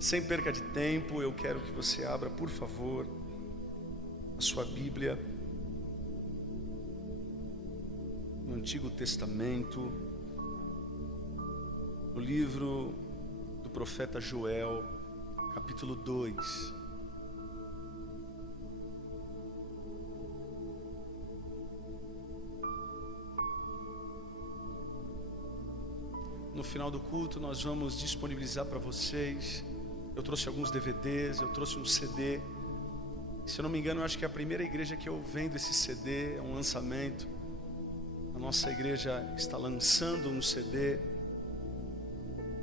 Sem perca de tempo, eu quero que você abra, por favor, a sua Bíblia no Antigo Testamento, no livro do profeta Joel, capítulo 2. No final do culto nós vamos disponibilizar para vocês. Eu trouxe alguns DVDs, eu trouxe um CD. Se eu não me engano, eu acho que é a primeira igreja que eu vendo esse CD, é um lançamento. A nossa igreja está lançando um CD.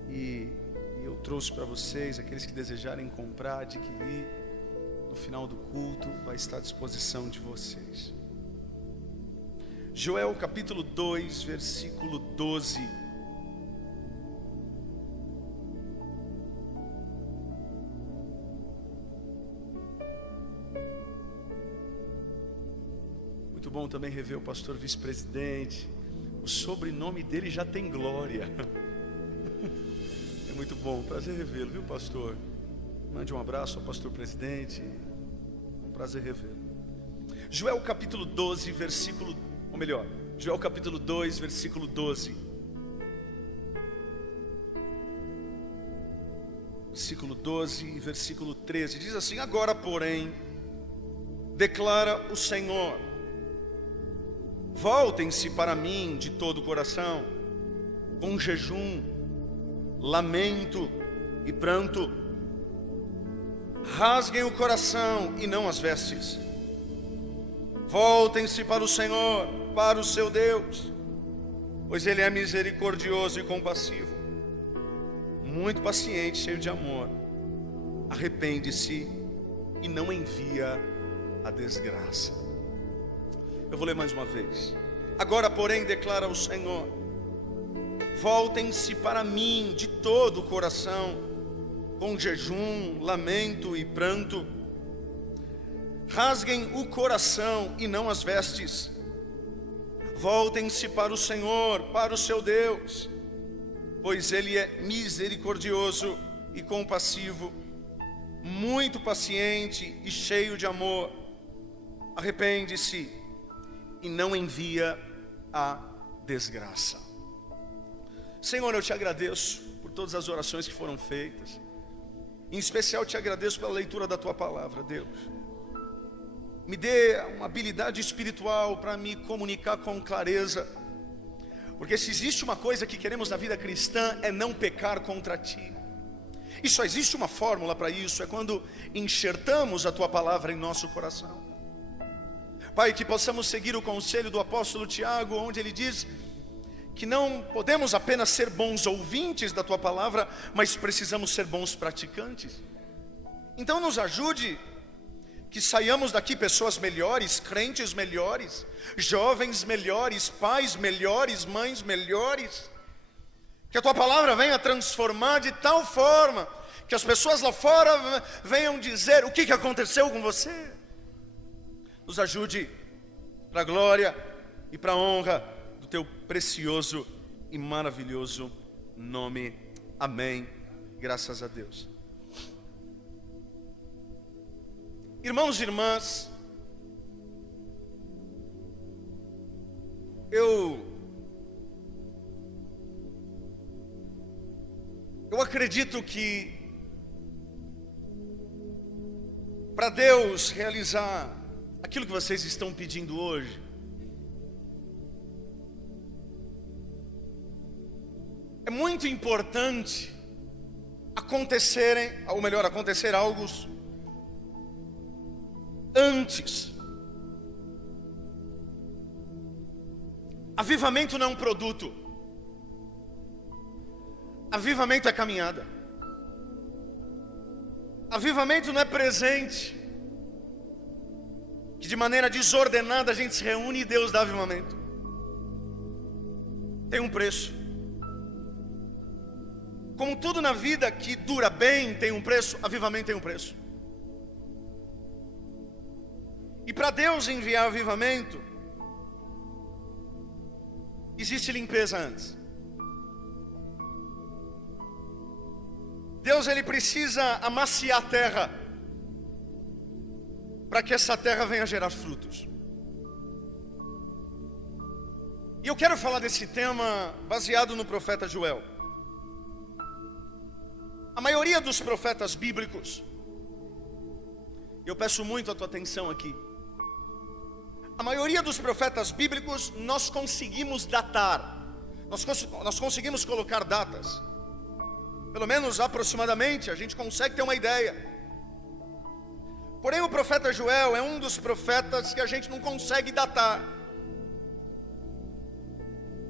E eu trouxe para vocês, aqueles que desejarem comprar, adquirir, no final do culto, vai estar à disposição de vocês. Joel capítulo 2, versículo 12. Muito bom também rever o pastor vice-presidente. O sobrenome dele já tem glória. É muito bom, prazer revê-lo, viu, pastor? Mande um abraço ao pastor presidente. Um prazer revê-lo. Joel capítulo 12, versículo, ou melhor, Joel capítulo 2, versículo 12. Versículo 12 e versículo 13. Diz assim: agora, porém, declara o Senhor, voltem-se para mim de todo o coração, com jejum, lamento e pranto. Rasguem o coração e não as vestes. Voltem-se para o Senhor, para o seu Deus, pois Ele é misericordioso e compassivo, muito paciente, cheio de amor. Arrepende-se e não envia a desgraça. Eu vou ler mais uma vez. Agora, porém, declara o Senhor, voltem-se para mim de todo o coração, com jejum, lamento e pranto. Rasguem o coração e não as vestes. Voltem-se para o Senhor, para o seu Deus, pois Ele é misericordioso e compassivo, muito paciente e cheio de amor. Arrepende-se e não envia a desgraça. Senhor, eu te agradeço por todas as orações que foram feitas. Em especial te agradeço pela leitura da tua palavra, Deus. Me dê uma habilidade espiritual para me comunicar com clareza, porque se existe uma coisa que queremos na vida cristã é não pecar contra ti. E só existe uma fórmula para isso, é quando enxertamos a tua palavra em nosso coração. Pai, que possamos seguir o conselho do apóstolo Tiago, onde ele diz que não podemos apenas ser bons ouvintes da tua palavra, mas precisamos ser bons praticantes. Então nos ajude, que saiamos daqui pessoas melhores, crentes melhores, jovens melhores, pais melhores, mães melhores. Que a tua palavra venha transformar de tal forma que as pessoas lá fora venham dizer: o que aconteceu com você? Nos ajude para a glória e para a honra do teu precioso e maravilhoso nome. Amém. Graças a Deus. Irmãos e irmãs, eu acredito que para Deus realizar aquilo que vocês estão pedindo hoje, é muito importante acontecer algo antes. Avivamento não é um produto. Avivamento é caminhada. Avivamento não é presente que de maneira desordenada a gente se reúne e Deus dá avivamento. Tem um preço. Como tudo na vida que dura bem tem um preço, avivamento tem um preço. E para Deus enviar avivamento, existe limpeza antes. Deus ele precisa amaciar a terra para que essa terra venha gerar frutos. E eu quero falar desse tema baseado no profeta Joel. A maioria dos profetas bíblicos, eu peço muito a tua atenção aqui. A maioria dos profetas bíblicos nós conseguimos datar, nós conseguimos colocar datas. Pelo menos aproximadamente a gente consegue ter uma ideia. Porém o profeta Joel é um dos profetas que a gente não consegue datar.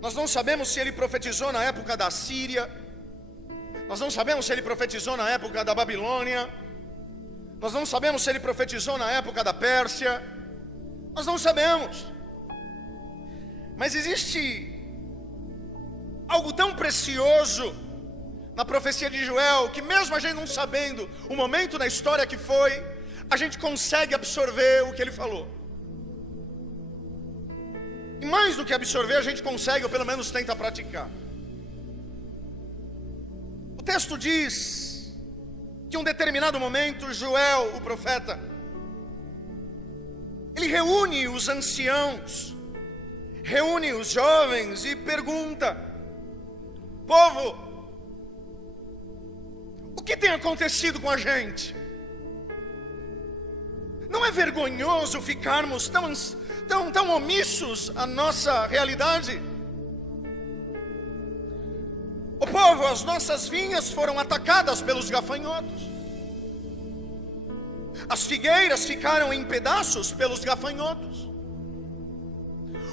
Nós não sabemos se ele profetizou na época da Síria. Nós não sabemos se ele profetizou na época da Babilônia. Nós não sabemos se ele profetizou na época da Pérsia. Nós não sabemos. Mas existe algo tão precioso na profecia de Joel, que mesmo a gente não sabendo o momento na história que foi, a gente consegue absorver o que ele falou. E mais do que absorver, a gente consegue, ou pelo menos tenta praticar. O texto diz que em um determinado momento, Joel, o profeta, ele reúne os anciãos, reúne os jovens e pergunta: povo, o que tem acontecido com a gente? Não é vergonhoso ficarmos tão omissos à nossa realidade? O povo, as nossas vinhas foram atacadas pelos gafanhotos. As figueiras ficaram em pedaços pelos gafanhotos.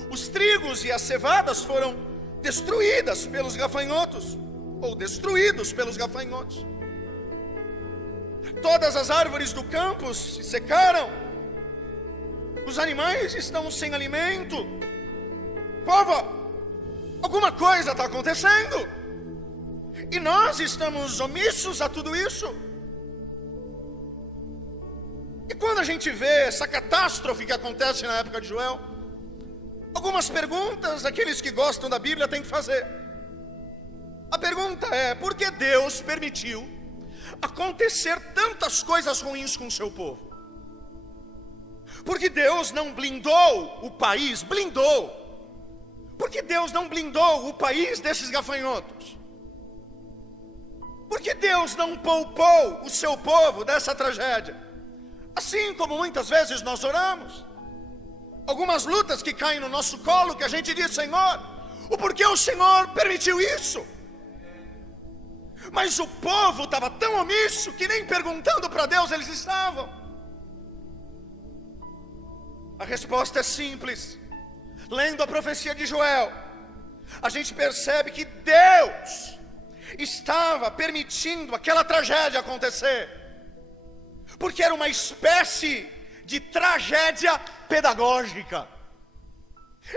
Os trigos e as cevadas foram destruídas pelos gafanhotos, ou destruídos pelos gafanhotos. Todas as árvores do campo se secaram. Os animais estão sem alimento. Povo, alguma coisa está acontecendo. E nós estamos omissos a tudo isso. E quando a gente vê essa catástrofe que acontece na época de Joel, algumas perguntas aqueles que gostam da Bíblia têm que fazer. A pergunta é: por que Deus permitiu acontecer tantas coisas ruins com o seu povo? Porque Deus não blindou o país, Porque Deus não blindou o país desses gafanhotos? Porque Deus não poupou o seu povo dessa tragédia? Assim como muitas vezes nós oramos, algumas lutas que caem no nosso colo, que a gente diz: Senhor, o porquê o Senhor permitiu isso? Mas o povo estava tão omisso que nem perguntando para Deus eles estavam. A resposta é simples. Lendo a profecia de Joel, a gente percebe que Deus estava permitindo aquela tragédia acontecer, porque era uma espécie de tragédia pedagógica.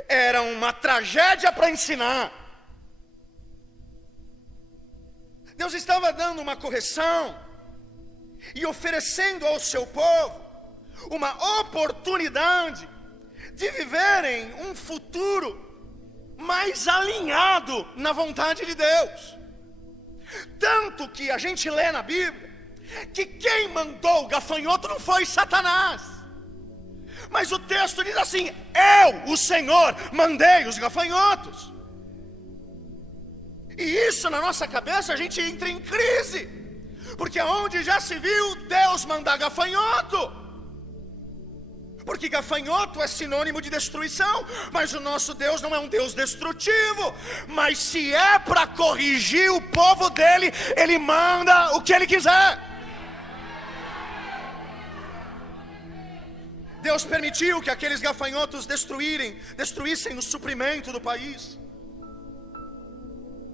Era uma tragédia para ensinar. Deus estava dando uma correção e oferecendo ao seu povo uma oportunidade de viverem um futuro mais alinhado na vontade de Deus. Tanto que a gente lê na Bíblia que quem mandou o gafanhoto não foi Satanás, mas o texto diz assim: eu, o Senhor, mandei os gafanhotos. E isso na nossa cabeça a gente entra em crise, porque onde já se viu Deus mandar gafanhoto? Porque gafanhoto é sinônimo de destruição, mas o nosso Deus não é um Deus destrutivo. Mas se é para corrigir o povo dele, ele manda o que ele quiser. Deus permitiu que aqueles gafanhotos destruíssem o suprimento do país.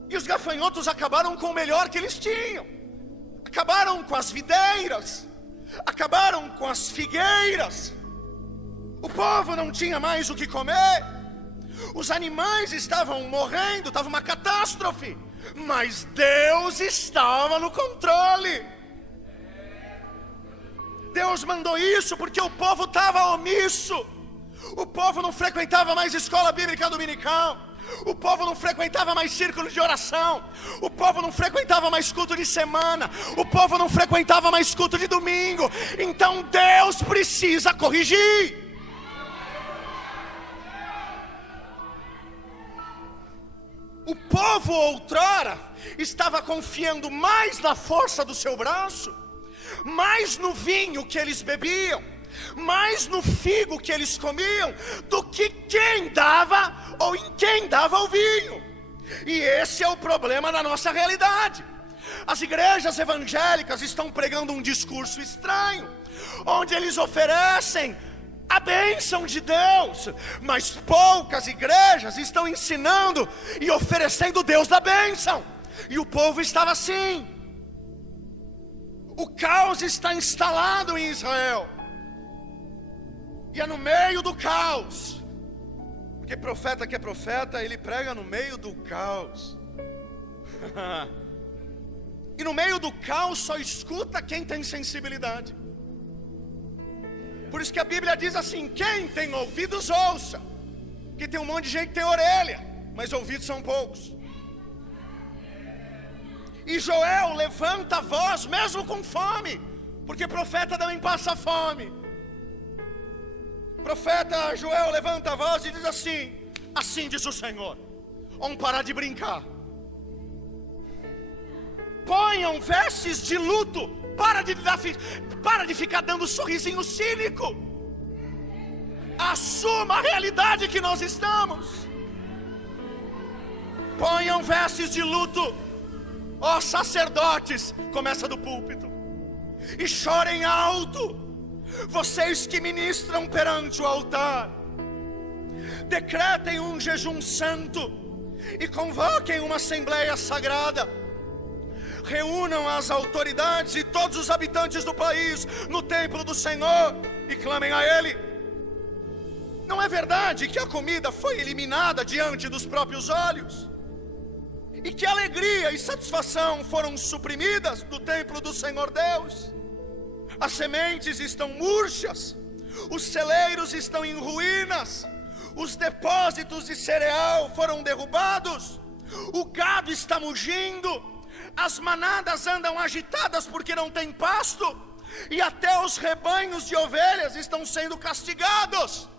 E os gafanhotos acabaram com o melhor que eles tinham. Acabaram com as videiras, acabaram com as figueiras. O povo não tinha mais o que comer. Os animais estavam morrendo, estava uma catástrofe. Mas Deus estava no controle. Deus mandou isso porque o povo estava omisso. O povo não frequentava mais escola bíblica dominical. O povo não frequentava mais círculo de oração. O povo não frequentava mais culto de semana. O povo não frequentava mais culto de domingo. Então Deus precisa corrigir. O povo outrora estava confiando mais na força do seu braço, mais no vinho que eles bebiam, mais no figo que eles comiam, do que quem dava ou em quem dava o vinho. E esse é o problema da nossa realidade. As igrejas evangélicas estão pregando um discurso estranho, onde eles oferecem a bênção de Deus, mas poucas igrejas estão ensinando e oferecendo o Deus da bênção. E o povo estava assim. O caos está instalado em Israel. E é no meio do caos, porque profeta que é profeta, ele prega no meio do caos. E no meio do caos só escuta quem tem sensibilidade. Por isso que a Bíblia diz assim: quem tem ouvidos ouça. Que tem um monte de gente que tem orelha, mas ouvidos são poucos. E Joel levanta a voz mesmo com fome, porque profeta também passa fome. Profeta Joel levanta a voz e diz assim: assim diz o Senhor, vamos parar de brincar. Ponham vestes de luto, para de ficar dando sorrisinho cínico. Assuma a realidade que nós estamos. Ponham vestes de luto, ó sacerdotes, começa do púlpito, e chorem alto, vocês que ministram perante o altar. Decretem um jejum santo e convoquem uma assembleia sagrada. Reúnam as autoridades e todos os habitantes do país no templo do Senhor e clamem a Ele. Não é verdade que a comida foi eliminada diante dos próprios olhos? E que alegria e satisfação foram suprimidas do templo do Senhor Deus? As sementes estão murchas, os celeiros estão em ruínas, os depósitos de cereal foram derrubados, o gado está mugindo, as manadas andam agitadas porque não tem pasto, e até os rebanhos de ovelhas estão sendo castigados.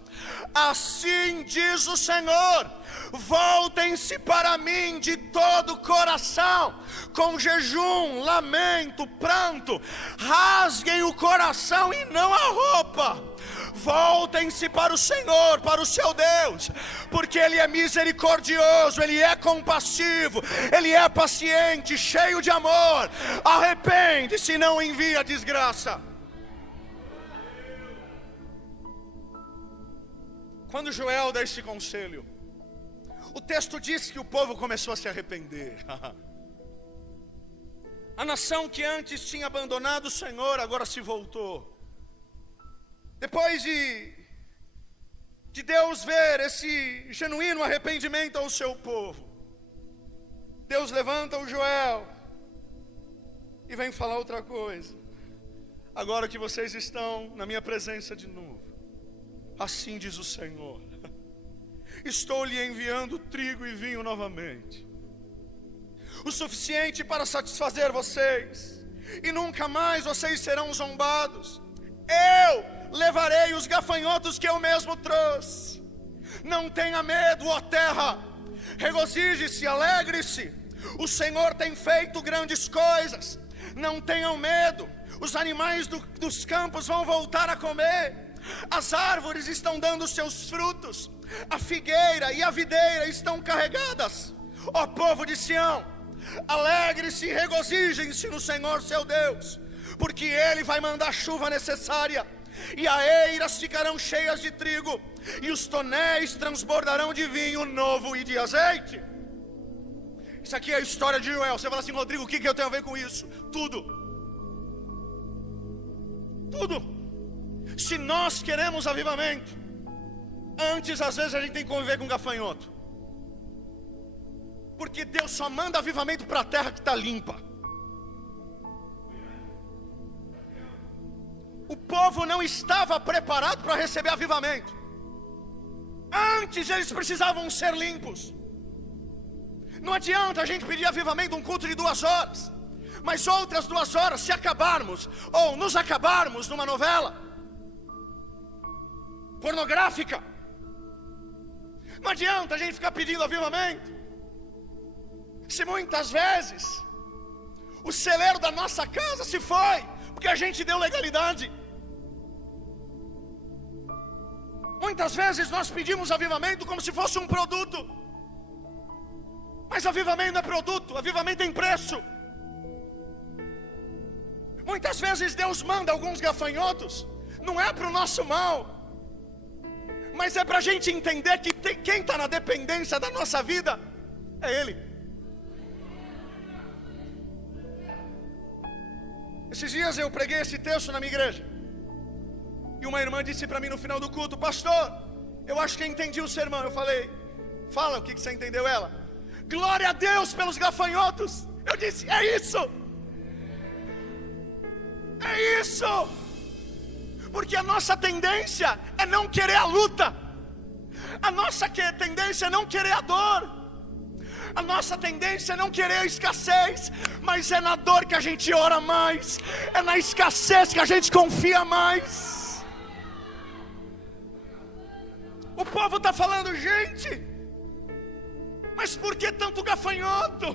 Assim diz o Senhor: voltem-se para mim de todo o coração, com jejum, lamento, pranto, rasguem o coração e não a roupa. Voltem-se para o Senhor, para o seu Deus, porque Ele é misericordioso, Ele é compassivo, Ele é paciente, cheio de amor. Arrepende-se e não envia desgraça. Quando Joel dá esse conselho, o texto diz que o povo começou a se arrepender. A nação que antes tinha abandonado o Senhor agora se voltou. Depois de Deus ver esse genuíno arrependimento ao seu povo, Deus levanta o Joel e vem falar outra coisa. Agora que vocês estão na minha presença de novo, assim diz o Senhor, estou lhe enviando trigo e vinho novamente, o suficiente para satisfazer vocês, e nunca mais vocês serão zombados. Eu levarei os gafanhotos que eu mesmo trouxe. Não tenha medo, ó terra, regozije-se, alegre-se, o Senhor tem feito grandes coisas. Não tenham medo, os animais dos campos vão voltar a comer, as árvores estão dando seus frutos, a figueira e a videira estão carregadas. Ó povo de Sião, alegre-se e regozijem-se no Senhor seu Deus, porque Ele vai mandar a chuva necessária, e as eiras ficarão cheias de trigo, e os tonéis transbordarão de vinho novo e de azeite. Isso aqui é a história de Joel. Você fala assim: Rodrigo, o que eu tenho a ver com isso? Tudo. Se nós queremos avivamento, antes às vezes a gente tem que conviver com gafanhoto, porque Deus só manda avivamento para a terra que está limpa. O povo não estava preparado para receber avivamento. Antes eles precisavam ser limpos. Não adianta a gente pedir avivamento um culto de 2 horas, mas outras 2 horas, se acabarmos ou nos acabarmos numa novela pornográfica, não adianta a gente ficar pedindo avivamento, se muitas vezes o celeiro da nossa casa se foi, porque a gente deu legalidade. Muitas vezes nós pedimos avivamento como se fosse um produto, mas avivamento não é produto, avivamento tem preço. Muitas vezes Deus manda alguns gafanhotos, não é para o nosso mal, mas é para a gente entender que quem está na dependência da nossa vida é Ele. Esses dias eu preguei esse texto na minha igreja, e uma irmã disse para mim no final do culto: pastor, eu acho que entendi o sermão. Eu falei: fala o que você entendeu. Ela: glória a Deus pelos gafanhotos. Eu disse: é isso, é isso, porque a nossa tendência é não querer a luta, a nossa tendência é não querer a dor, a nossa tendência é não querer a escassez, mas é na dor que a gente ora mais, é na escassez que a gente confia mais. O povo está falando: gente, mas por que tanto gafanhoto?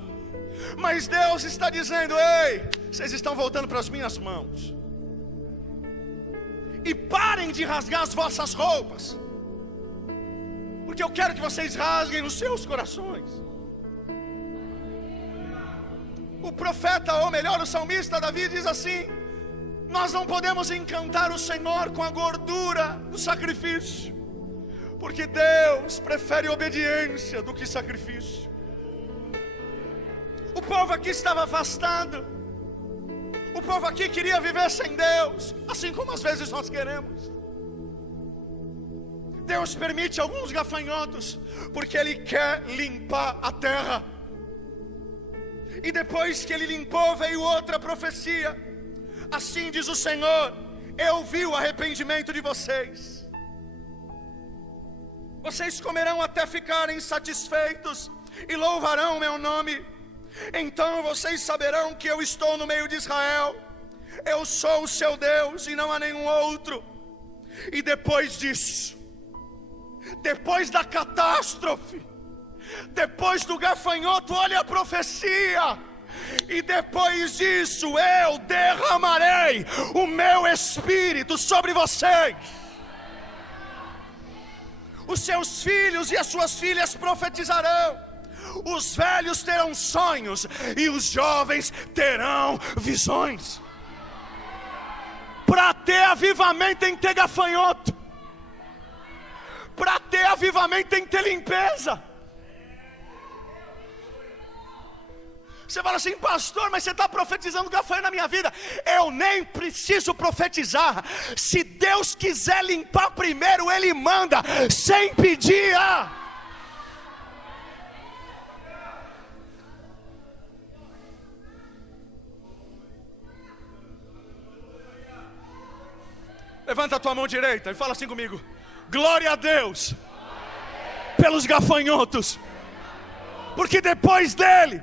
Mas Deus está dizendo: ei, vocês estão voltando para as minhas mãos, e parem de rasgar as vossas roupas, porque eu quero que vocês rasguem os seus corações. O profeta, ou melhor, o salmista Davi diz assim: nós não podemos encantar o Senhor com a gordura do sacrifício, porque Deus prefere obediência do que sacrifício. O povo aqui estava afastado, o povo aqui queria viver sem Deus, assim como às vezes nós queremos. Deus permite alguns gafanhotos, porque Ele quer limpar a terra. E depois que Ele limpou, veio outra profecia: assim diz o Senhor, eu vi o arrependimento de vocês, vocês comerão até ficarem satisfeitos e louvarão meu nome. Então vocês saberão que eu estou no meio de Israel, eu sou o seu Deus e não há nenhum outro. E depois disso, depois da catástrofe, depois do gafanhoto, olha a profecia: e depois disso eu derramarei o meu espírito sobre vocês, os seus filhos e as suas filhas profetizarão, os velhos terão sonhos e os jovens terão visões. Para ter avivamento tem que ter gafanhoto, para ter avivamento tem que ter limpeza. Você fala assim: pastor, mas você está profetizando gafanhoto na minha vida. Eu nem preciso profetizar. Se Deus quiser limpar primeiro, Ele manda, sem pedir. Levanta a tua mão direita e fala assim comigo: glória a Deus pelos gafanhotos, porque depois dele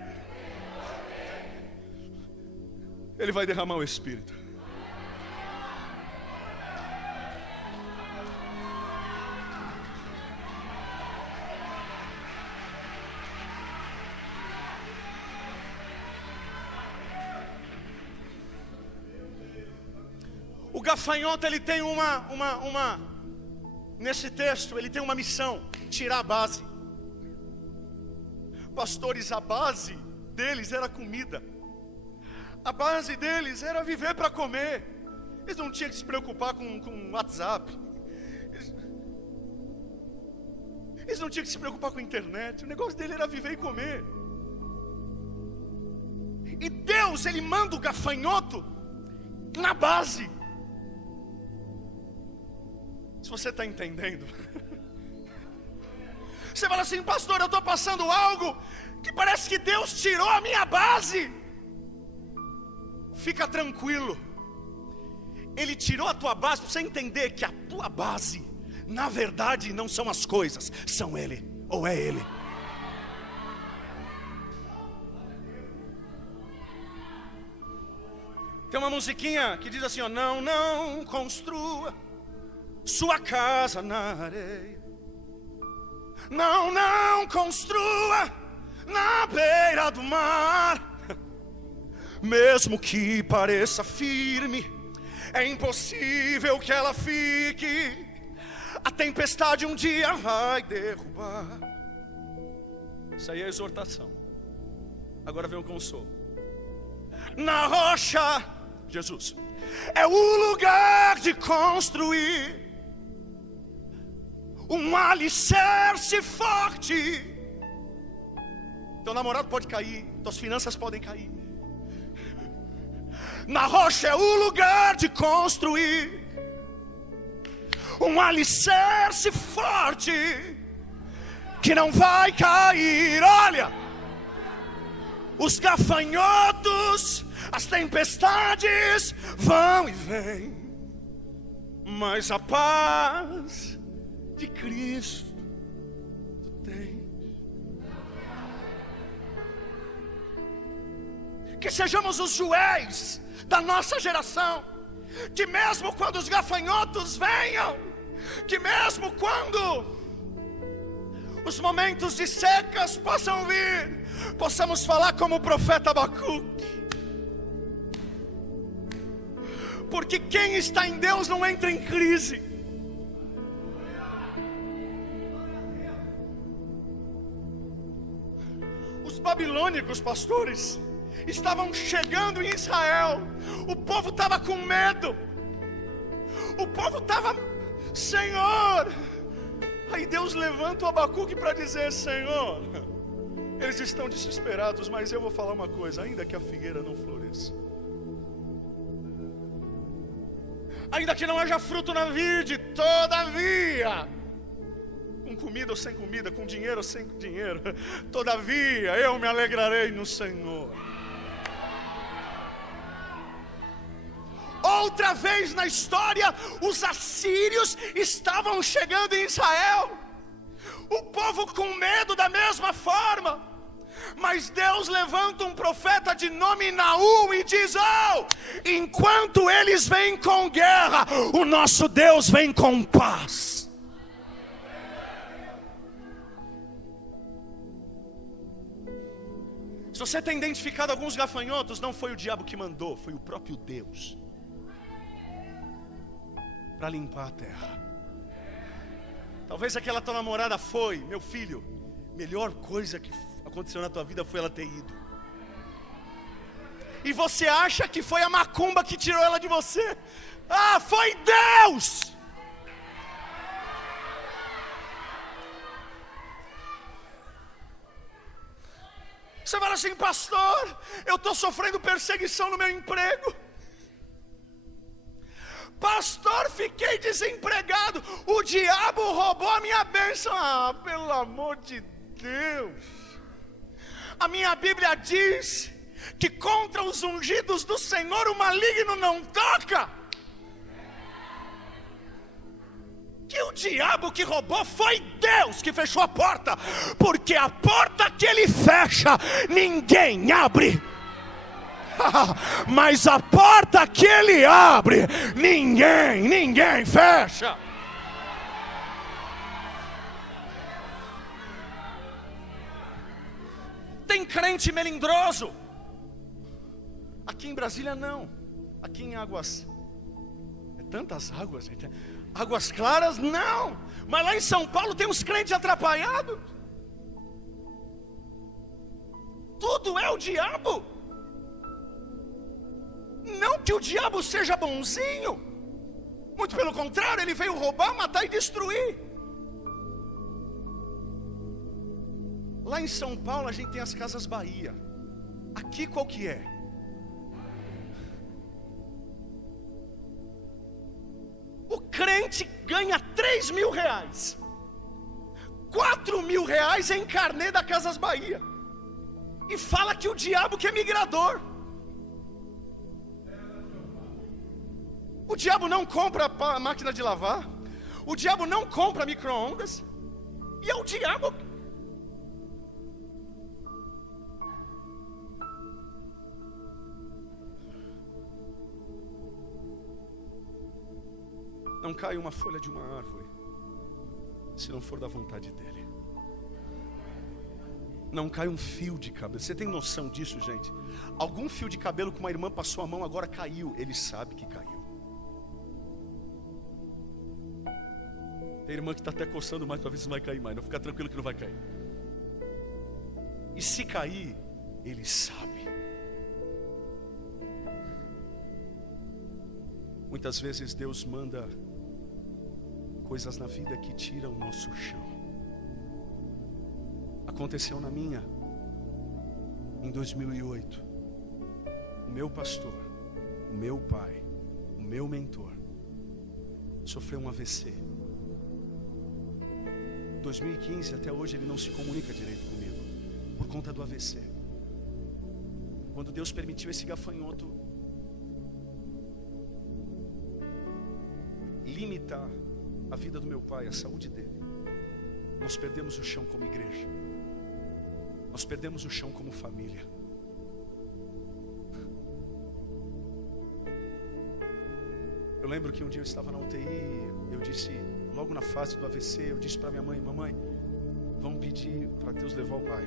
Ele vai derramar o Espírito. O gafanhoto, ele tem nesse texto, ele tem uma missão: tirar a base. Pastores, a base deles era comida. A base deles era viver para comer. Eles não tinham que se preocupar com WhatsApp. Eles não tinham que se preocupar com a internet. O negócio dele era viver e comer. E Deus, Ele manda o gafanhoto na base. Se você está entendendo. Você fala assim: pastor, eu estou passando algo que parece que Deus tirou a minha base. Fica tranquilo, Ele tirou a tua base para você entender que a tua base, na verdade, não são as coisas, são Ele, ou é Ele. Tem uma musiquinha que diz assim, ó, não construa sua casa na areia. Não construa na beira do mar. Mesmo que pareça firme, é impossível que ela fique. A tempestade um dia vai derrubar. Isso aí é a exortação. Agora vem o consolo. Na rocha, Jesus, é o lugar de construir um alicerce forte. Teu namorado pode cair, tuas finanças podem cair. Na rocha é o lugar de construir um alicerce forte que não vai cair. Olha, os gafanhotos, as tempestades vão e vêm, mas a paz de Cristo tu tens. Que sejamos os Joéis da nossa geração, que mesmo quando os gafanhotos venham, que mesmo quando os momentos de secas possam vir, possamos falar como o profeta Abacuque, porque quem está em Deus não entra em crise. Os babilônicos, pastores, estavam chegando em Israel. O povo estava com medo. O povo estava, Senhor. Aí Deus levanta o Abacuque para dizer, Senhor, eles estão desesperados, mas eu vou falar uma coisa, ainda que a figueira não floresça, ainda que não haja fruto na vide, todavia, com comida ou sem comida, com dinheiro ou sem dinheiro, todavia eu me alegrarei no Senhor. Outra vez na história, os assírios estavam chegando em Israel. O povo com medo da mesma forma. Mas Deus levanta um profeta de nome Naum e diz, enquanto eles vêm com guerra, o nosso Deus vem com paz. Se você tem identificado alguns gafanhotos, não foi o diabo que mandou, foi o próprio Deus, para limpar a terra. Talvez aquela tua namorada foi, meu filho, melhor coisa que aconteceu na tua vida foi ela ter ido. E você acha que foi a macumba que tirou ela de você? Foi Deus! Você fala assim, pastor, eu estou sofrendo perseguição no meu emprego. Pastor, fiquei desempregado. O diabo roubou a minha bênção. Pelo amor de Deus. A minha Bíblia diz que contra os ungidos do Senhor o maligno não toca. Que o diabo que roubou foi Deus que fechou a porta. Porque a porta que ele fecha, ninguém abre. Mas a porta que ele abre, ninguém fecha. Tem crente melindroso. Aqui em Brasília não. Aqui em Águas, tantas águas, gente. Águas Claras não. Mas lá em São Paulo tem uns crentes atrapalhados. Tudo é o diabo. Não que o diabo seja bonzinho, muito pelo contrário, ele veio roubar, matar e destruir. Lá em São Paulo a gente tem as Casas Bahia. Aqui qual que é? O crente ganha 3 mil reais, 4 mil reais em carnê da Casas Bahia, e fala que o diabo que é migrador. O diabo não compra a máquina de lavar, o diabo não compra micro-ondas, e é o diabo. Não cai uma folha de uma árvore se não for da vontade dele. Não cai um fio de cabelo. Você tem noção disso, gente? Algum fio de cabelo que uma irmã passou a mão agora caiu. Ele sabe que caiu. Tem irmã que está até coçando mais, talvez não vai cair mais. Não, fica tranquilo que não vai cair. E se cair, ele sabe. Muitas vezes Deus manda coisas na vida que tiram o nosso chão. Aconteceu na minha, em 2008. O meu pastor, o meu pai, o meu mentor, sofreu um AVC. 2015 até hoje ele não se comunica direito comigo, por conta do AVC. Quando Deus permitiu esse gafanhoto limitar a vida do meu pai, a saúde dele, nós perdemos o chão como igreja. Nós perdemos o chão como família. Eu lembro que um dia eu estava na UTI, eu disse, logo na fase do AVC, eu disse para minha mãe, mamãe, vamos pedir para Deus levar o pai.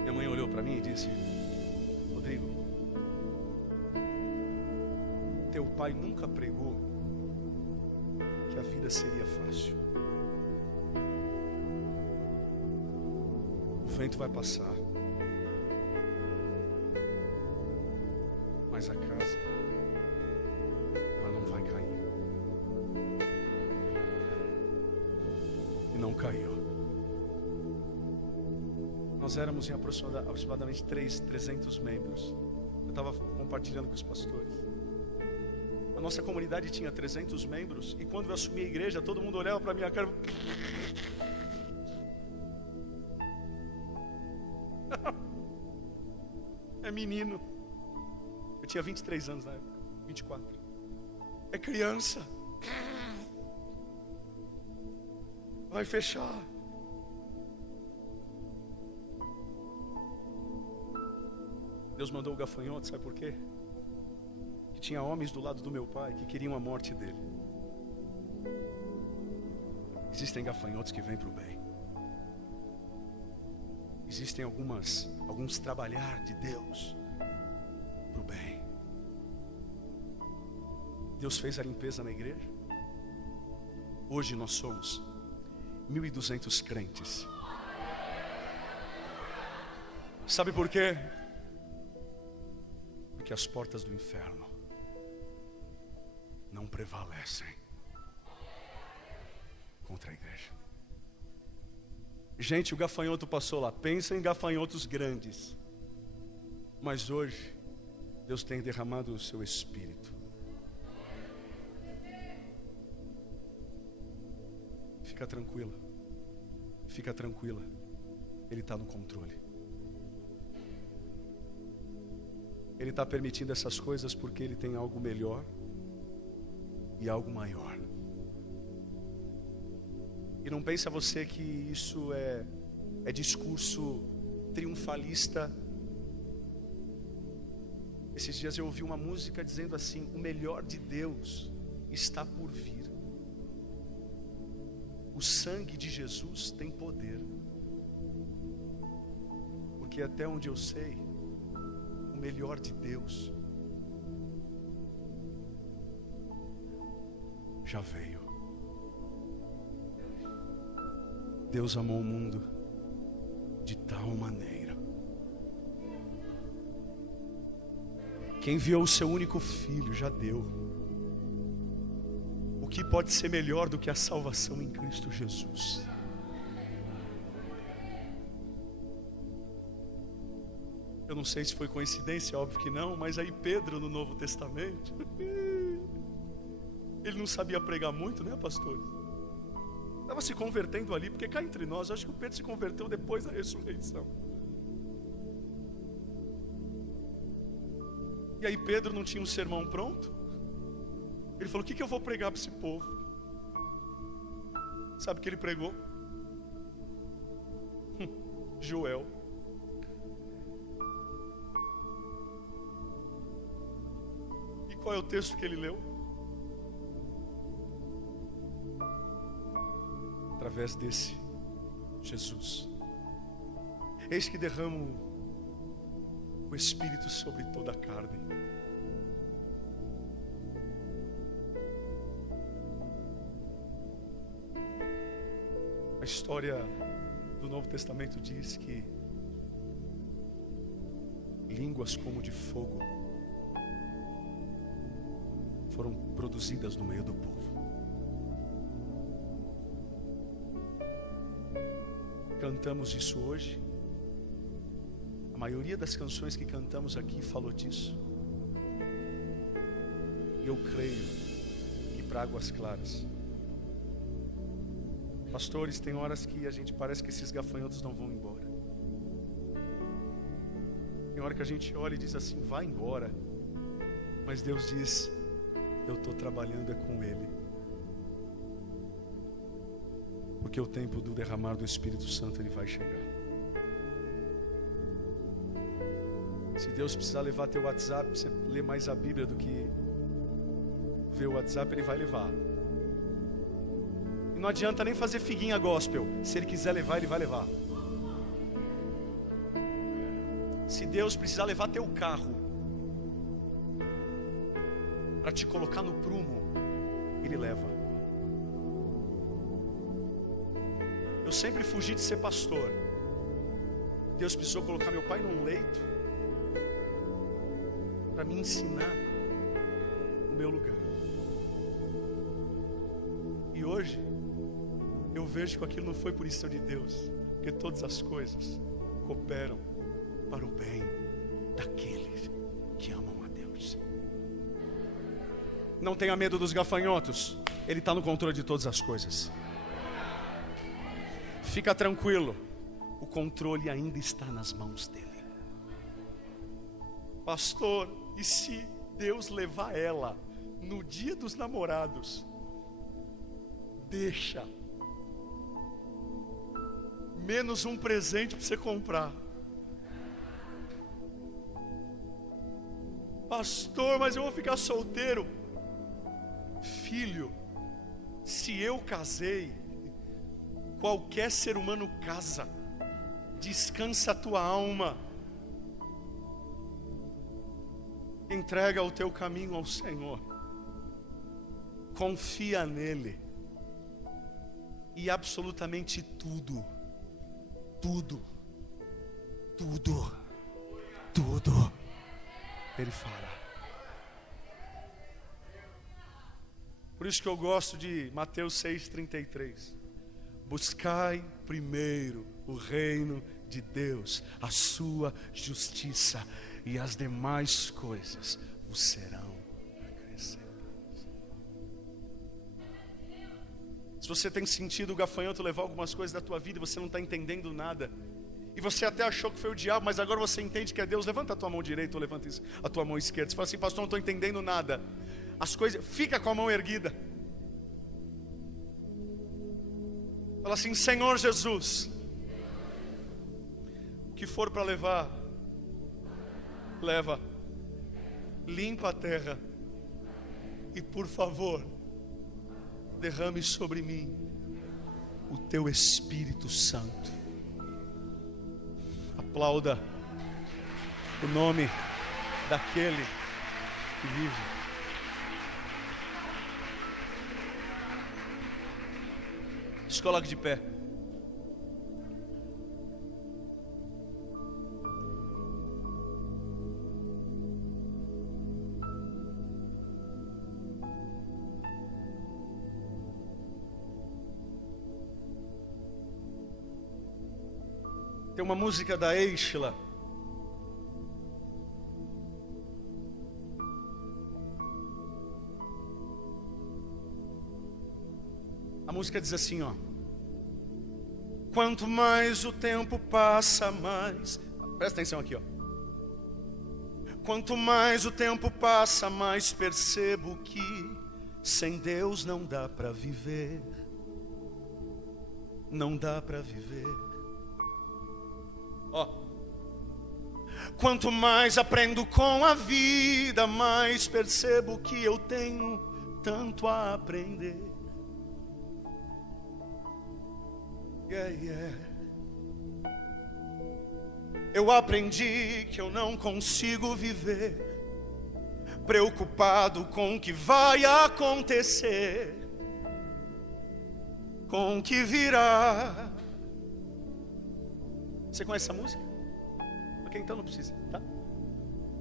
Minha mãe olhou para mim e disse, Rodrigo, teu pai nunca pregou que a vida seria fácil. O vento vai passar, mas a casa, ela não vai cair. E não caiu. Nós éramos em aproximadamente 300 membros. Eu estava compartilhando com os pastores. A nossa comunidade tinha 300 membros. E quando eu assumi a igreja, todo mundo olhava para a minha cara. É menino. Eu tinha 23 anos na época, 24. É criança. Vai fechar. Deus mandou o gafanhoto, sabe por quê? Que tinha homens do lado do meu pai que queriam a morte dele. Existem gafanhotos que vêm para o bem. Existem alguns trabalhar de Deus para o bem. Deus fez a limpeza na igreja. Hoje nós somos 1.200 crentes. Sabe por quê? Porque as portas do inferno não prevalecem contra a igreja. Gente, o gafanhoto passou lá. Pensa em gafanhotos grandes. Mas hoje Deus tem derramado o seu Espírito. Fica tranquila. Fica tranquila. Ele está no controle. Ele está permitindo essas coisas porque Ele tem algo melhor e algo maior. E não pensa você que isso é discurso triunfalista. Esses dias eu ouvi uma música dizendo assim: o melhor de Deus está por vir. O sangue de Jesus tem poder. Porque até onde eu sei, o melhor de Deus já veio. Deus amou o mundo de tal maneira que enviou o seu único filho, já deu. O que pode ser melhor do que a salvação em Cristo Jesus? Eu não sei se foi coincidência, óbvio que não, mas aí Pedro no Novo Testamento, ele não sabia pregar muito, né, pastores? Estava se convertendo ali, porque cá entre nós, eu acho que o Pedro se converteu depois da ressurreição. E aí Pedro não tinha um sermão pronto. Ele falou: o que eu vou pregar para esse povo? Sabe o que ele pregou? Joel. qual é o texto que ele leu? Através desse Jesus. Eis que derramo o Espírito sobre toda a carne. A história do Novo Testamento diz que línguas como de fogo foram produzidas no meio do povo. Cantamos isso hoje. A maioria das canções que cantamos aqui falou disso. E eu creio que para Águas Claras, pastores, tem horas que a gente parece que esses gafanhotos não vão embora. Tem hora que a gente olha e diz assim, vai embora. Mas Deus diz, eu estou trabalhando com Ele. Porque o tempo do derramar do Espírito Santo, ele vai chegar. Se Deus precisar levar teu WhatsApp, para você ler mais a Bíblia do que ver o WhatsApp, Ele vai levar. E não adianta nem fazer figuinha gospel. Se Ele quiser levar, Ele vai levar. Se Deus precisar levar teu carro para te colocar no prumo, Ele leva. Eu sempre fugi de ser pastor. Deus precisou colocar meu pai num leito para me ensinar o meu lugar. E hoje eu vejo que aquilo não foi por isso de Deus, porque todas as coisas cooperam para o bem daqueles que amam a Deus. Não tenha medo dos gafanhotos, Ele está no controle de todas as coisas. Fica tranquilo, o controle ainda está nas mãos dEle. Pastor, e se Deus levar ela no dia dos namorados? Deixa. Menos um presente para você comprar. Pastor, mas eu vou ficar solteiro. Filho, se eu casei, qualquer ser humano casa. Descansa a tua alma. Entrega o teu caminho ao Senhor. Confia nele. E absolutamente tudo, Ele fará. Por isso que eu gosto de Mateus 6,33. Buscai primeiro o reino de Deus, a sua justiça, e as demais coisas vos serão acrescentadas. Se você tem sentido o gafanhoto levar algumas coisas da tua vida e você não está entendendo nada, e você até achou que foi o diabo, mas agora você entende que é Deus, levanta a tua mão direita ou levanta a tua mão esquerda. Você fala assim, pastor, não estou entendendo nada. As coisas, fica com a mão erguida. Fala assim, Senhor Jesus, o que for para levar, leva. Limpa a terra. E por favor, derrame sobre mim o teu Espírito Santo. Aplauda o nome daquele que vive. Se coloque de pé. Tem uma música da Eichla. A música diz assim, ó. Quanto mais o tempo passa, mais... Presta atenção aqui, ó. Quanto mais o tempo passa, mais percebo que sem Deus não dá para viver. Não dá para viver. Ó. Quanto mais aprendo com a vida, mais percebo que eu tenho tanto a aprender. Eu aprendi que eu não consigo viver preocupado com o que vai acontecer, com o que virá. Você conhece essa música? Ok, então não precisa, tá?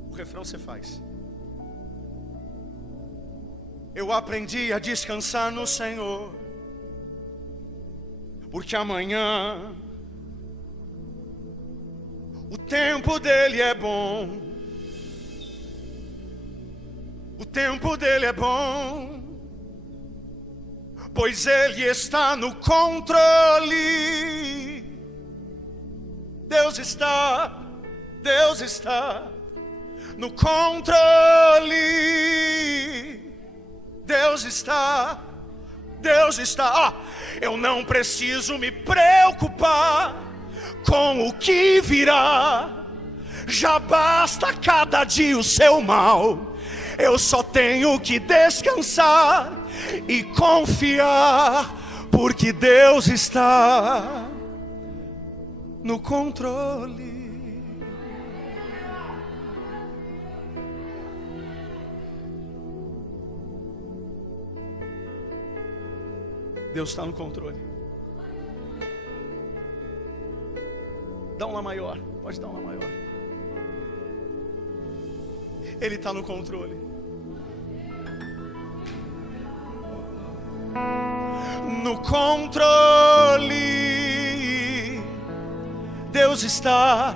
O refrão você faz. Eu aprendi a descansar no Senhor, porque amanhã o tempo dele é bom. O tempo dele é bom, pois ele está no controle. Deus está no controle. Deus está. Eu não preciso me preocupar com o que virá. Já basta cada dia o seu mal. Eu só tenho que descansar e confiar, porque Deus está no controle. Deus está no controle. Dá uma maior, pode dar uma maior. Ele está no controle. No controle. Deus está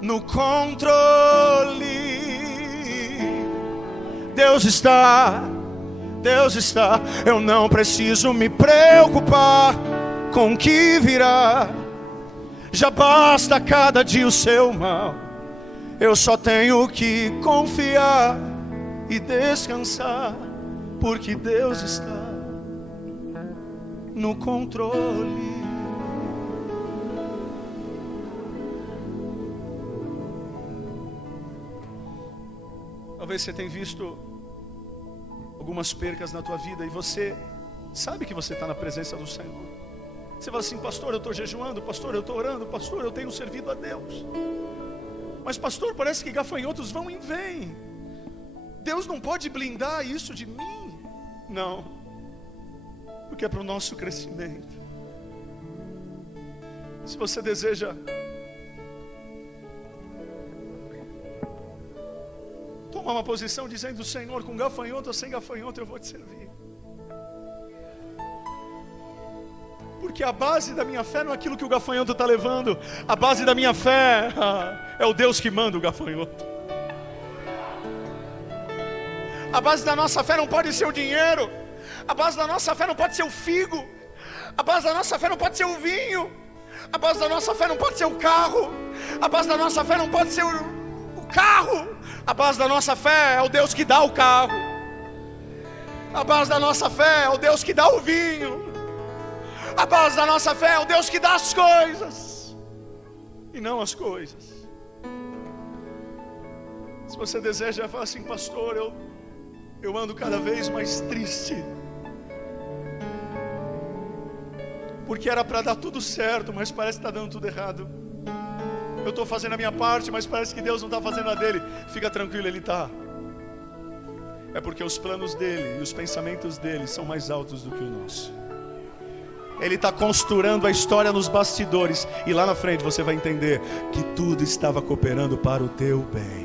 no controle. Deus está. Eu não preciso me preocupar com o que virá. Já basta cada dia o seu mal. Eu só tenho que confiar e descansar, porque Deus está no controle. Talvez você tenha visto algumas percas na tua vida e você sabe que você está na presença do Senhor. Você fala assim: pastor, eu estou jejuando, pastor, eu estou orando, pastor, eu tenho servido a Deus. Mas pastor, parece que gafanhotos vão e vêm. Deus não pode blindar isso de mim. Não, porque é para o nosso crescimento. Se você deseja tomar uma posição dizendo: Senhor, com gafanhoto ou sem gafanhoto eu vou te servir, porque a base da minha fé não é aquilo que o gafanhoto está levando. A base da minha fé é o Deus que manda o gafanhoto. A base da nossa fé não pode ser o dinheiro. A base da nossa fé não pode ser o figo. A base da nossa fé não pode ser o vinho. A base da nossa fé não pode ser o carro. A base da nossa fé não pode ser o carro. A base da nossa fé é o Deus que dá o carro. A base da nossa fé é o Deus que dá o vinho. A base da nossa fé é o Deus que dá as coisas e não as coisas. Se você deseja falar assim: pastor, eu ando cada vez mais triste, porque era para dar tudo certo, mas parece que está dando tudo errado. Eu estou fazendo a minha parte, mas parece que Deus não está fazendo a dele. Fica tranquilo, Ele está. É porque os planos dele e os pensamentos dele são mais altos do que o nosso. Ele está costurando a história nos bastidores, e lá na frente você vai entender que tudo estava cooperando para o teu bem.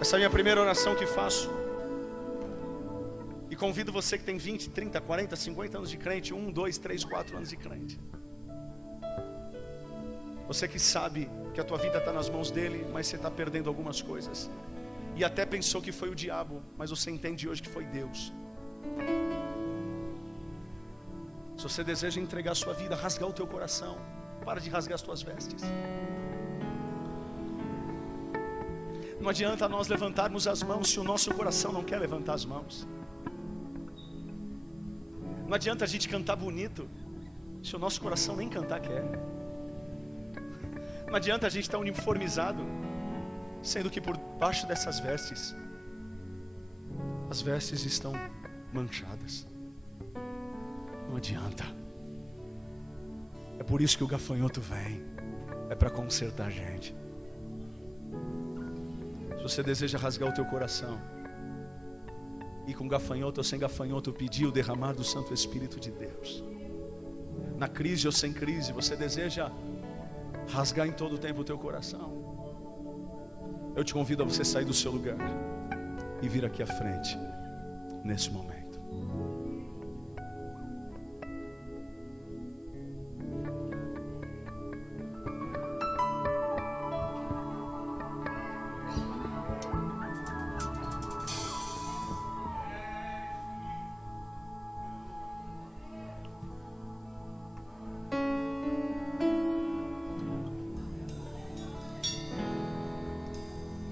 Essa é a minha primeira oração que faço. E convido você que tem 20, 30, 40, 50 anos de crente, 1, 2, 3, 4 anos de crente. Você que sabe que a tua vida está nas mãos dele, mas você está perdendo algumas coisas. E até pensou que foi o diabo, mas você entende hoje que foi Deus. Se você deseja entregar a sua vida, rasgar o teu coração, para de rasgar as tuas vestes. Não adianta nós levantarmos as mãos se o nosso coração não quer levantar as mãos. Não adianta a gente cantar bonito se o nosso coração nem cantar quer. Não adianta a gente estar uniformizado, sendo que por baixo dessas vestes, as vestes estão manchadas. Não adianta. É por isso que o gafanhoto vem, é para consertar a gente. Se você deseja rasgar o teu coração, e com gafanhoto ou sem gafanhoto, pedir o derramar do Santo Espírito de Deus, na crise ou sem crise, você deseja rasgar em todo o tempo o teu coração, eu te convido a você sair do seu lugar e vir aqui à frente, nesse momento.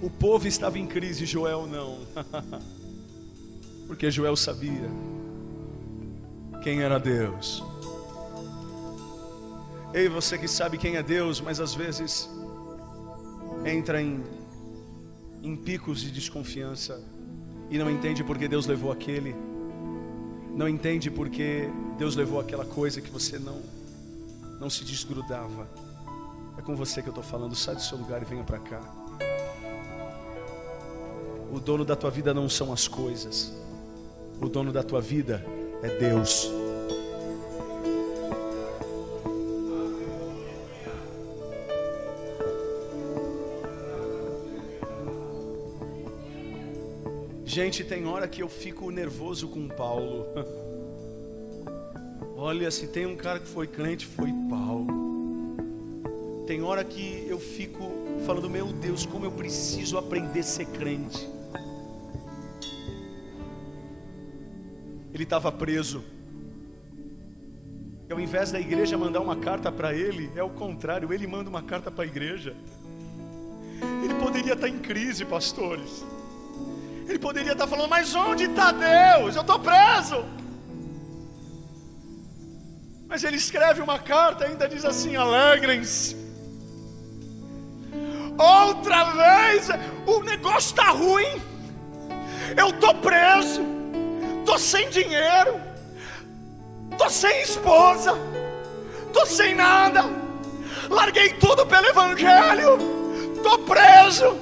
O povo estava em crise, Joel não. Porque Joel sabia quem era Deus. Ei, você que sabe quem é Deus, mas às vezes entra em picos de desconfiança e não entende porque Deus levou aquele, não entende porque Deus levou aquela coisa que você não se desgrudava. É com você que eu estou falando. Sai do seu lugar e venha para cá. O dono da tua vida não são as coisas. O dono da tua vida é Deus. Gente, tem hora que eu fico nervoso com Paulo. Olha, se tem um cara que foi crente, foi Paulo. Tem hora que eu fico falando, meu Deus, como eu preciso aprender a ser crente. Ele estava preso. E ao invés da igreja mandar uma carta para ele, é o contrário, ele manda uma carta para a igreja. Ele poderia estar em crise, pastores. Ele poderia estar falando, mas onde está Deus? Eu estou preso. Mas ele escreve uma carta e ainda diz assim, alegrem-se. Outra vez, o negócio está ruim. Eu estou preso. Estou sem dinheiro, estou sem esposa, estou sem nada, larguei tudo pelo Evangelho, estou preso.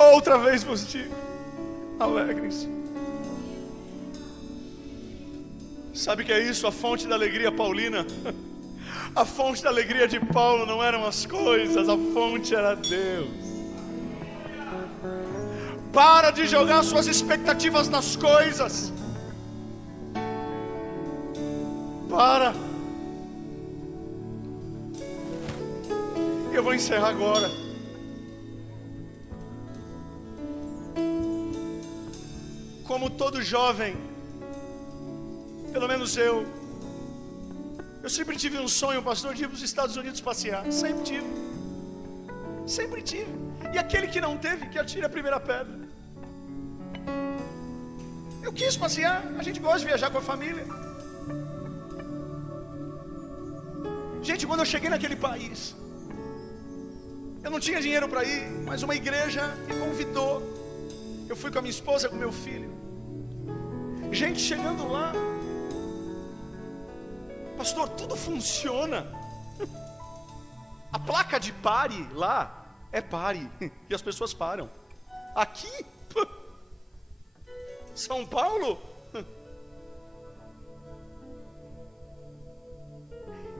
Outra vez vos digo, alegrem-se. Sabe o que é isso? A fonte da alegria paulina. A fonte da alegria de Paulo não eram as coisas, a fonte era Deus. Para de jogar suas expectativas nas coisas. Para. Eu vou encerrar agora. Como todo jovem, pelo menos eu sempre tive um sonho, pastor, de ir para os Estados Unidos passear. Sempre tive. Sempre tive. E aquele que não teve, que atire a primeira pedra. Eu quis passear. A gente gosta de viajar com a família. Gente, quando eu cheguei naquele país, eu não tinha dinheiro para ir, mas uma igreja me convidou. Eu fui com a minha esposa, com meu filho. Gente, chegando lá, pastor, tudo funciona. A placa de pare lá é pare, e as pessoas param. Aqui, São Paulo,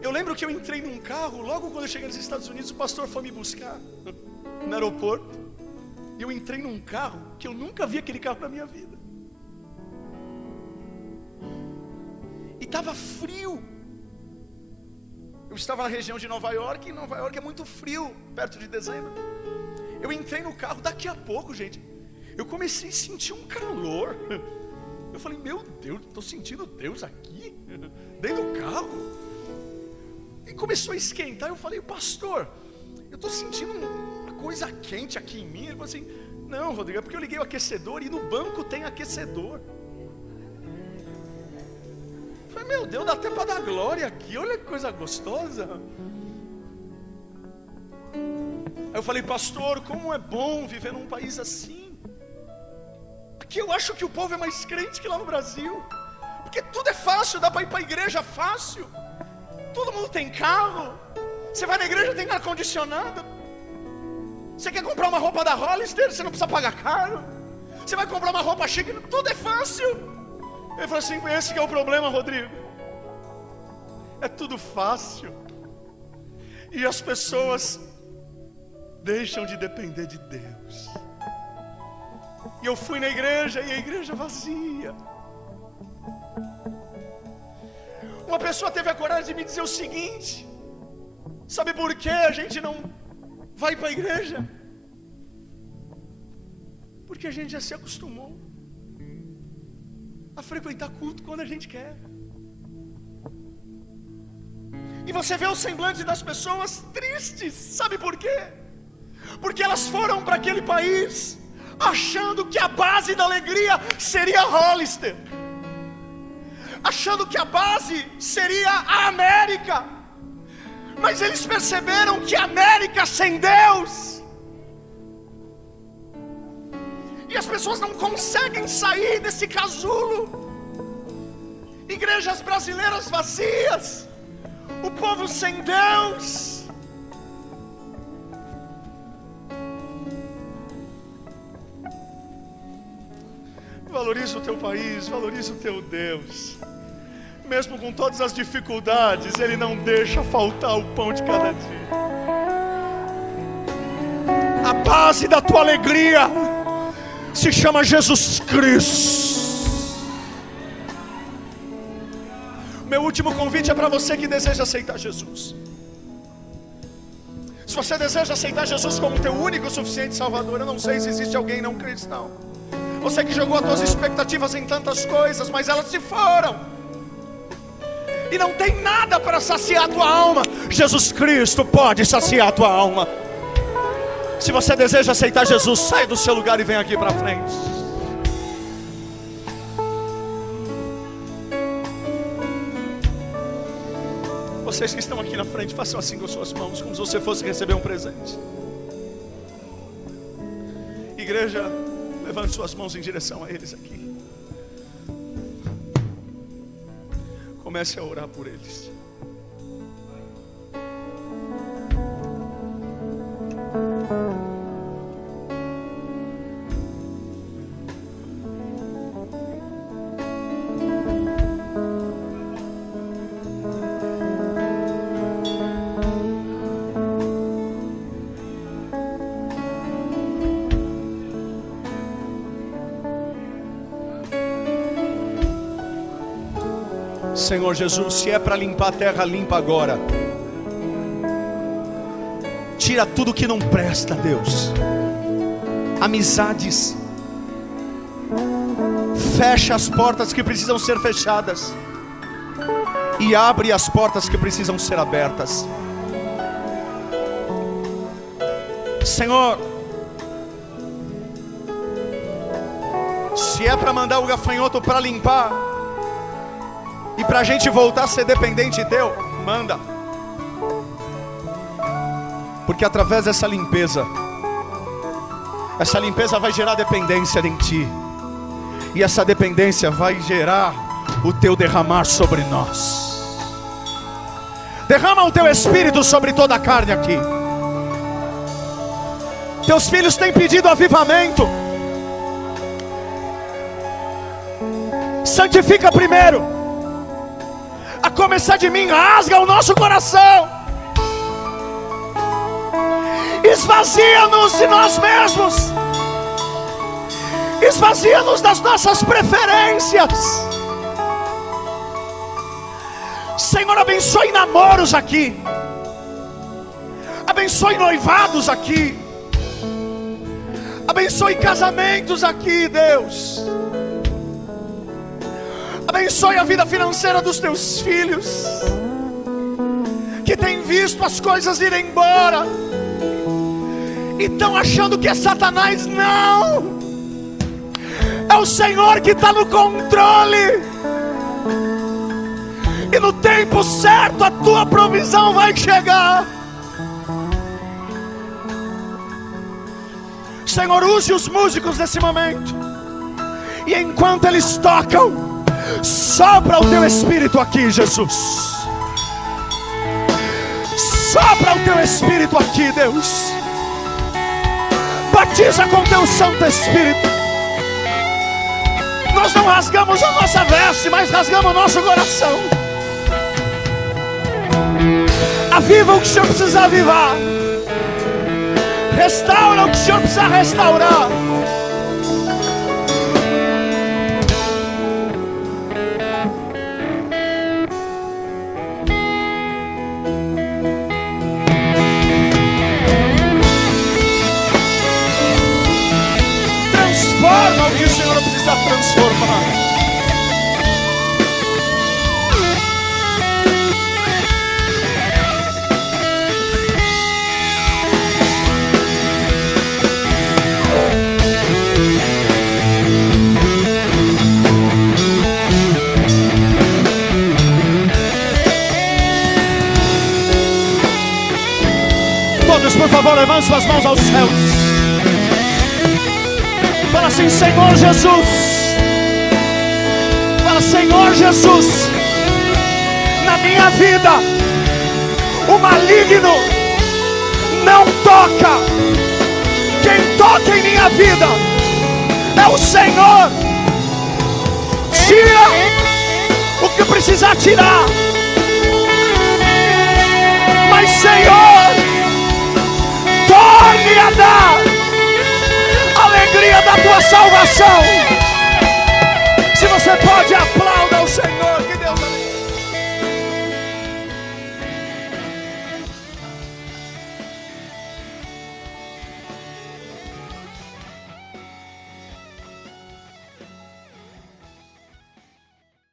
eu lembro que eu entrei num carro, logo quando eu cheguei nos Estados Unidos, o pastor foi me buscar no aeroporto, e eu entrei num carro, que eu nunca vi aquele carro na minha vida, e estava frio. Eu estava na região de Nova York, e Nova York é muito frio, perto de dezembro. Eu entrei no carro, daqui a pouco, gente, eu comecei a sentir um calor. Eu falei, meu Deus, estou sentindo Deus aqui, dentro do carro. E começou a esquentar, eu falei, pastor, eu estou sentindo uma coisa quente aqui em mim. Ele falou assim, não, Rodrigo, é porque eu liguei o aquecedor e no banco tem aquecedor. Eu falei, meu Deus, dá até para dar glória aqui, olha que coisa gostosa. Aí eu falei: pastor, como é bom viver num país assim. Aqui eu acho que o povo é mais crente que lá no Brasil, porque tudo é fácil, dá para ir para a igreja fácil. Todo mundo tem carro. Você vai na igreja, tem ar-condicionado. Você quer comprar uma roupa da Hollister, você não precisa pagar caro. Você vai comprar uma roupa chique, tudo é fácil. Ele falou assim: esse que é o problema, Rodrigo. É tudo fácil. E as pessoas deixam de depender de Deus. E eu fui na igreja e a igreja vazia. Uma pessoa teve a coragem de me dizer o seguinte: sabe por que a gente não vai para a igreja? Porque a gente já se acostumou a frequentar culto quando a gente quer. E você vê o semblante das pessoas tristes. Sabe por quê? Porque elas foram para aquele país achando que a base da alegria seria Hollister, achando que a base seria a América. Mas eles perceberam que a América sem Deus, e as pessoas não conseguem sair desse casulo. Igrejas brasileiras vazias, o povo sem Deus. Valoriza o teu país, valoriza o teu Deus. Mesmo com todas as dificuldades, Ele não deixa faltar o pão de cada dia. A base da tua alegria se chama Jesus Cristo. Meu último convite é para você que deseja aceitar Jesus. Se você deseja aceitar Jesus como teu único e suficiente Salvador, eu não sei se existe alguém não cristão. Você que jogou as suas expectativas em tantas coisas, mas elas se foram, e não tem nada para saciar a tua alma. Jesus Cristo pode saciar a tua alma. Se você deseja aceitar Jesus, sai do seu lugar e vem aqui para frente. Vocês que estão aqui na frente, façam assim com suas mãos, como se você fosse receber um presente. Igreja, levante suas mãos em direção a eles aqui. Comece a orar por eles. Senhor Jesus, se é para limpar a terra, limpa agora. Tira tudo que não presta, Deus. Amizades. Fecha as portas que precisam ser fechadas e abre as portas que precisam ser abertas. Senhor, se é para mandar o gafanhoto para limpar e para a gente voltar a ser dependente teu, manda. Porque através dessa limpeza, essa limpeza vai gerar dependência em ti. E essa dependência vai gerar o teu derramar sobre nós. Derrama o teu Espírito sobre toda a carne aqui. Teus filhos têm pedido avivamento. Santifica primeiro. A começar de mim, rasga o nosso coração. Esvazia-nos de nós mesmos. Esvazia-nos das nossas preferências. Senhor, abençoe namoros aqui. Abençoe noivados aqui. Abençoe casamentos aqui, Deus. Abençoe a vida financeira dos teus filhos, que têm visto as coisas irem embora e estão achando que é Satanás. Não, é o Senhor que está no controle. E no tempo certo a tua provisão vai chegar. Senhor, use os músicos nesse momento. E enquanto eles tocam, sopra o teu Espírito aqui, Jesus. Sopra o teu Espírito aqui, Deus. Batiza com teu Santo Espírito. Nós não rasgamos a nossa veste, mas rasgamos o nosso coração. Aviva o que o Senhor precisa avivar. Restaura o que o Senhor precisa restaurar. Transforma o que o Senhor precisa transformar. Todos, por favor, levante suas mãos aos céus. Fala assim: Senhor Jesus. Fala: Senhor Jesus, na minha vida o maligno não toca. Quem toca em minha vida é o Senhor. Tira o que precisar tirar, mas Senhor, torne a dar a alegria da tua salvação. Se você pode, aplauda o Senhor.